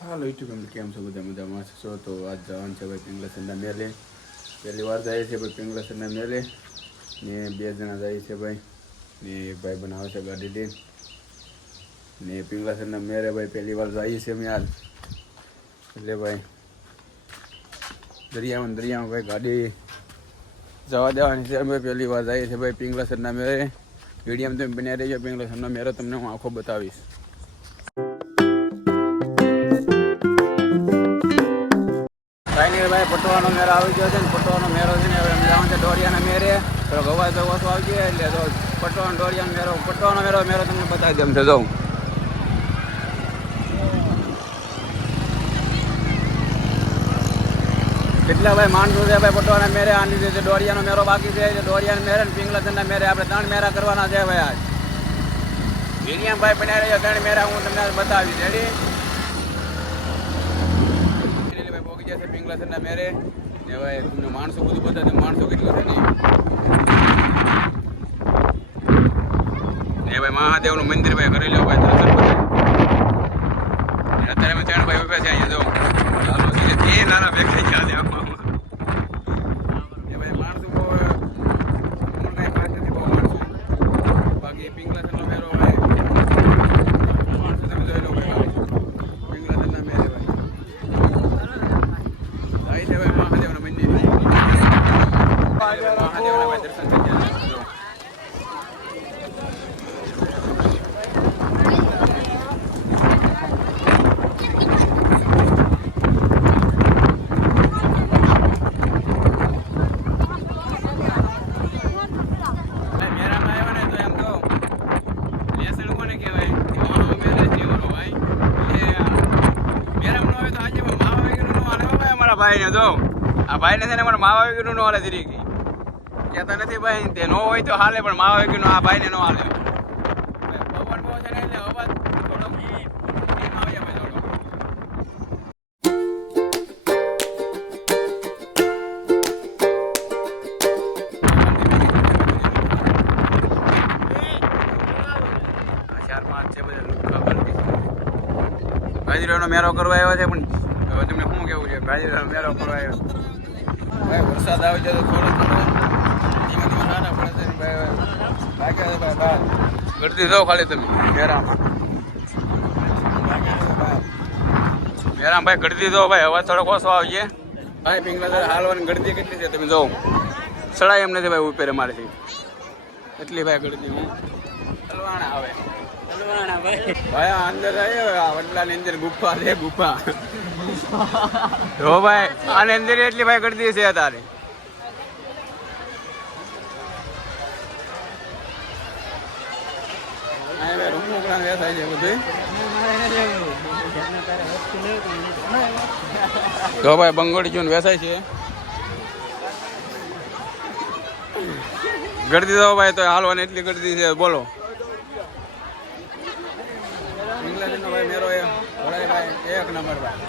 હાલો YouTube કેમ છો બધા મજામાં છો? તો આજ જવાનું છે ભાઈ પિંગલેશ્વરના મેલે. પહેલી વાર જાય છે ભાઈ પિંગલેશ્વરના મેલે ને 2 જણા જાય છે ભાઈ ને એક ભાઈ બનાવે છે ગાડી લઈને ને પિંગલેશ્વરના મેલે ભાઈ પહેલી વાર જઈએ છીએ અમે આજ. એટલે ભાઈ દરિયામાં ભાઈ ગાડી જવા દેવાની છે. અમે પહેલી વાર જઈએ છીએ ભાઈ પિંગલેશ્વરના મેલે. વિડીયોમાં તમે બન્યા રહેજો. પિંગલેશ્વરનો મેળો તમને હું આખો બતાવીશ. ભાઈ પટવાનો મેળો આવી ગયો છે ને પટવાનો મેળો છે ને હવે અમે જવાનું છે દોરિયાના મેળે. તો ગવા તો ઓછો આવી ગયો એટલે તો પટવાનો દોરિયાનો મેળો તમને બતાવી દઉં છે. જાઉં કેટલા ભાઈ માણસો છે ભાઈ પટવાના મેળે. આની રીતે દોરિયાનો મેળો બાકી છે. દોરિયાના મેળે ને પિંગલેશ્વરના મેળે આપણે 3 મેળા કરવાના છે ભાઈ. આજ વિડીયામાં ભાઈ બનાવી રહ્યો 3 મેળા હું તમને બતાવીશ. રેડી પિંગલેશ્વરના મેરે ને ભાઈ તમને માણસો બધું બતાવે. માણસો કેટલું છે ને ભાઈ મહાદેવનું મંદિર ભાઈ કરી લો ભાઈ. અત્યારે અમે 3 ભાઈ ઉભા છે અહીંયા. જો નાના દેખાઈ ગયા છે આમાં. એ ભાઈ માણસો બહુ કાંઈ ખાસ નથી બહુ માણસો. બાકી પિંગલેશ્વરનો મેરો ભાઈ માણસો તમે જોઈ લો ભાઈ. પિંગલેશ્વરના મેરે ભાઈ આવી છે ભાઈ મહાદેવના મંદિર. મહાદેવના ભાઈ દર્શન થઈ ગયા. ભાઈ ને જો આ ભાઈ ને છે ને મને માવા વેગીનું નો હાલે ધીરી કહેતા નથી ભાઈ. તે નો હોય તો હાલે પણ માવા વેગીનું આ ભાઈ ને નો હાલે. પવન બહુ છે ને એટલે અવાજ થોડો આવી જાય થોડો. ગાજરીનો મેળો કરવા આવ્યો છે પણ હવે તમને શું કેવું છે? ગાજરીનો મેળો કરવા આવ્યો ભાઈ. વરસાદ આવી જાય તો થોડો ધીમે નાના પડે છે ભાઈ. લાગ્યા છે ભાઈ બહાર ગળતી જાઓ ખાલી તમે મેરામાં. ભાઈ ગળતી જાઓ ભાઈ. અવાજ થોડોક ઓછો આવજે ભાઈ. પિંગલેશ્વર હાલવાની ગળતી કેટલી છે તમે જોવો. સડાય એમ નથી ભાઈ ઉપર અમારેથી એટલી ભાઈ ગળતી. હું હલવાણા આવે ભાઈ અંદર આવ્યો વડલાની અંદર ગુફા છે. ગુફા હો ભાઈ આની અંદર એટલી ભાઈ ગળદી છે તારે. રમકડા વેચાય છે બધું. જો ભાઈ બંગોળી જોઈને વેચાય છે. ગળદી દો ભાઈ તો હાલવાની એટલી ગળદી છે બોલો. પિંગલેશ્વરનો ભાઈ મેરો એ ભરાય ભાઈ એક નંબર ભાઈ.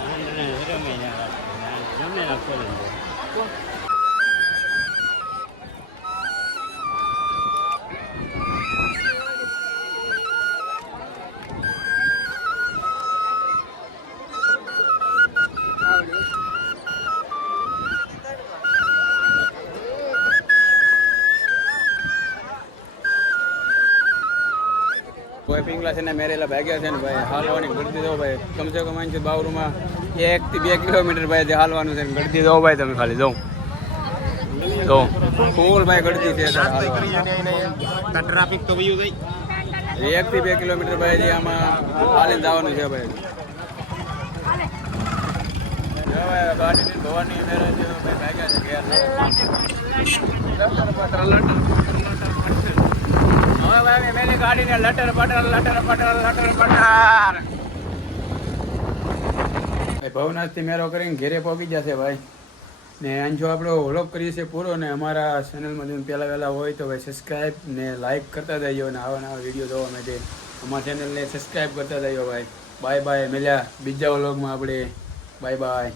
કોઈ પિંગલેશ્વરના મેરેલા ભાગ્યા છે ને ભાઈ હાલવાની ગળદી દો ભાઈ. કમસે કમ અહીંથી બાવરૂમાં 1 થી 2 કિલોમીટર ભાઈ હાલવાનું છે. ગળદી દો ભાઈ તમે ખાલી જાઓ તો ફૂલ ભાઈ ગળદી છે. ટ્રાફિક તો વયું ગઈ 1 થી 2 કિલોમીટર ભાઈ આમાં હાલીને જવાનું છે ભાઈ. ગાડી ભવાની મેરે છે ભાઈ ભાગ્યા છે ઘેર. મેલી ગાડીને લટર પટર ભવનાથથી મેરો કરીને ઘેરે પહોંચી જશે ભાઈ. ને અહીં જો આપણો વ્લોગ કરીએ છીએ પૂરો. ને અમારા ચેનલમાં જો પહેલાં હોય તો ભાઈ સબસ્ક્રાઈબ ને લાઈક કરતા જઈઓ. અને આવા વિડીયો જોવા માટે અમારા ચેનલને સબસ્ક્રાઈબ કરતા જઈઓ ભાઈ. Bye bye. મળ્યા બીજા વ્લોગમાં આપણે. Bye bye.